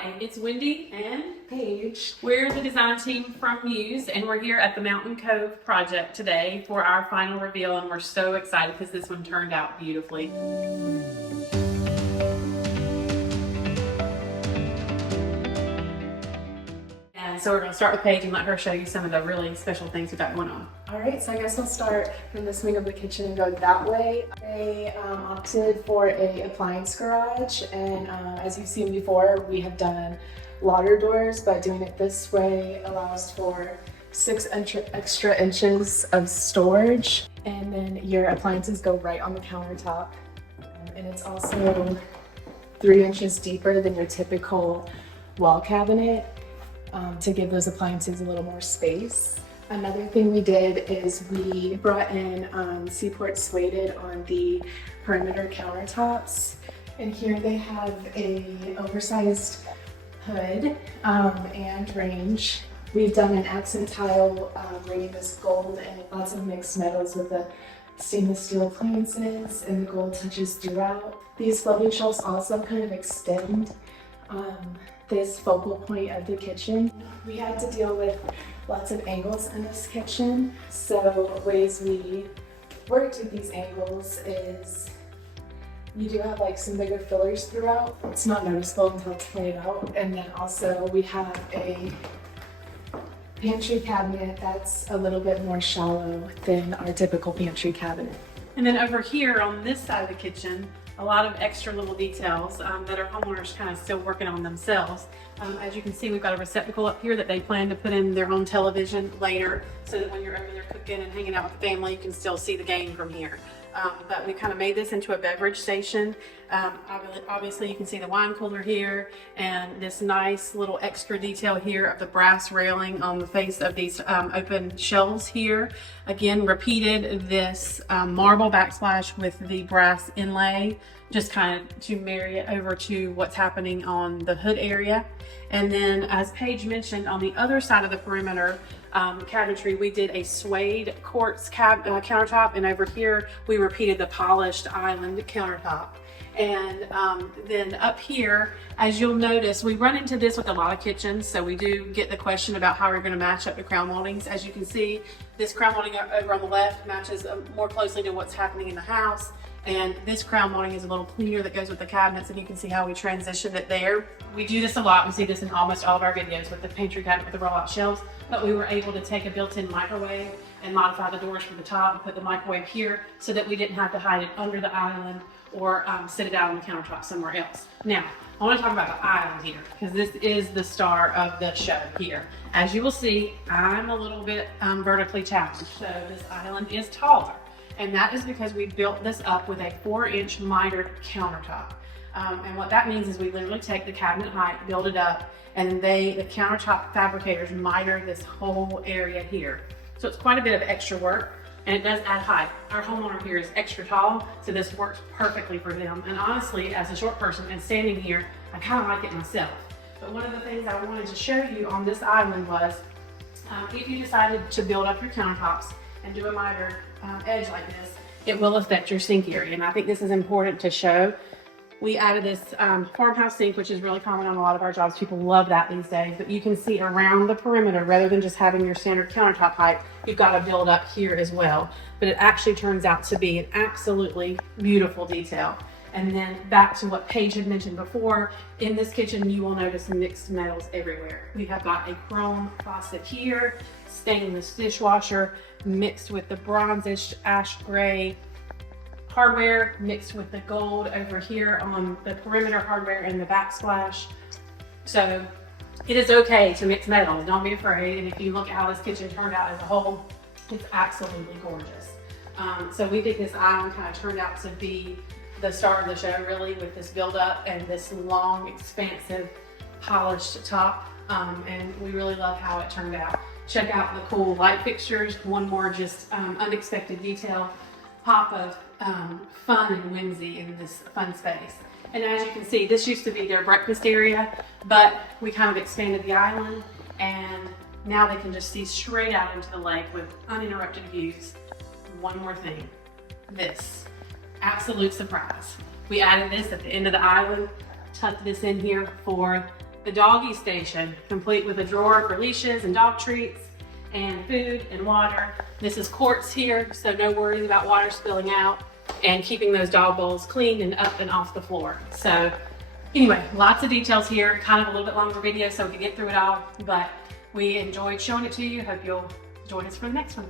Hi, it's Wendy and Paige. we're the design team from Muse, and we're here at the Mountain Cove project today for our final reveal, and we're so excited because this one turned out beautifully. And so we're going to start with Paige and let her show you some of the really special things we've got going on. All right, so I guess I'll start from this wing of the kitchen and go that way. They opted for a appliance garage, and as you've seen before, we have done lauder doors, but doing it this way allows for 6 extra inches of storage, and then your appliances go right on the countertop. And it's also 3 inches deeper than your typical wall cabinet to give those appliances a little more space. Another thing we did is we brought in Seaport Suede on the perimeter countertops, and here they have a oversized hood and range. We've done an accent tile bringing this gold and lots of mixed metals with the stainless steel appliances, and the gold touches throughout. These floating shelves also kind of extend this focal point of the kitchen. We had to deal with lots of angles in this kitchen, so ways we worked with these angles is you do have like some bigger fillers throughout. It's not noticeable until it's laid out. And then also we have a pantry cabinet that's a little bit more shallow than our typical pantry cabinet. And then over here on this side of the kitchen, a lot of extra little details that our homeowners kind of still working on themselves. As you can see, we've got a receptacle up here that they plan to put in their own television later, so that when you're over there cooking and hanging out with the family, you can still see the game from here. But we kind of made this into a beverage station. Obviously you can see the wine cooler here, and this nice little extra detail here of the brass railing on the face of these open shelves here. Again, repeated this marble backsplash with the brass inlay, just kind of to marry it over to what's happening on the hood area. And then, as Paige mentioned, on the other side of the perimeter cabinetry, we did a suede quartz countertop, and over here we repeated the polished island countertop. And then up here, as you'll notice, we run into this with a lot of kitchens, so we do get the question about how we're going to match up the crown moldings. As you can see, this crown molding over on the left matches more closely to what's happening in the house, and this crown molding is a little cleaner that goes with the cabinets, and you can see how we transitioned it there. We do this a lot. We see this in almost all of our videos with the pantry cabinet with the roll-out shelves, but we were able to take a built-in microwave and modify the doors from the top and put the microwave here so that we didn't have to hide it under the island or sit it out on the countertop somewhere else. Now, I want to talk about the island here, because this is the star of the show here. As you will see, I'm a little bit vertically challenged, so this island is taller. And that is because we built this up with a 4-inch mitered countertop. And what that means is we literally take the cabinet height, build it up, and the countertop fabricators miter this whole area here. So it's quite a bit of extra work, and it does add height. Our homeowner here is extra tall, so this works perfectly for them. And honestly, as a short person and standing here, I kind of like it myself. But one of the things I wanted to show you on this island was, if you decided to build up your countertops and do a mitered edge like this, it will affect your sink area. And I think this is important to show. We added this farmhouse sink, which is really common on a lot of our jobs. People love that these days. But you can see around the perimeter, rather than just having your standard countertop height, you've got to build up here as well. But it actually turns out to be an absolutely beautiful detail. And then back to what Paige had mentioned before, in this kitchen you will notice mixed metals everywhere. We have got a chrome faucet here, stainless dishwasher mixed with the bronzish ash gray hardware mixed with the gold over here on the perimeter hardware and the backsplash. So it is okay to mix metals, don't be afraid. And if you look at how this kitchen turned out as a whole, it's absolutely gorgeous. So we think this island kind of turned out to be the star of the show, really, with this build up and this long, expansive, polished top. And we really love how it turned out. Check out the cool light fixtures. One more just unexpected detail. Pop of fun and whimsy in this fun space. And as you can see, this used to be their breakfast area, but we kind of expanded the island, and now they can just see straight out into the lake with uninterrupted views. One more thing, this absolute surprise. We added this at the end of the island, tucked this in here for the doggy station, complete with a drawer for leashes and dog treats and food and water. This is quartz here, so no worries about water spilling out, and keeping those dog bowls clean and up and off the floor. So anyway, lots of details here, kind of a little bit longer video so we can get through it all, but we enjoyed showing it to you. Hope you'll join us for the next one.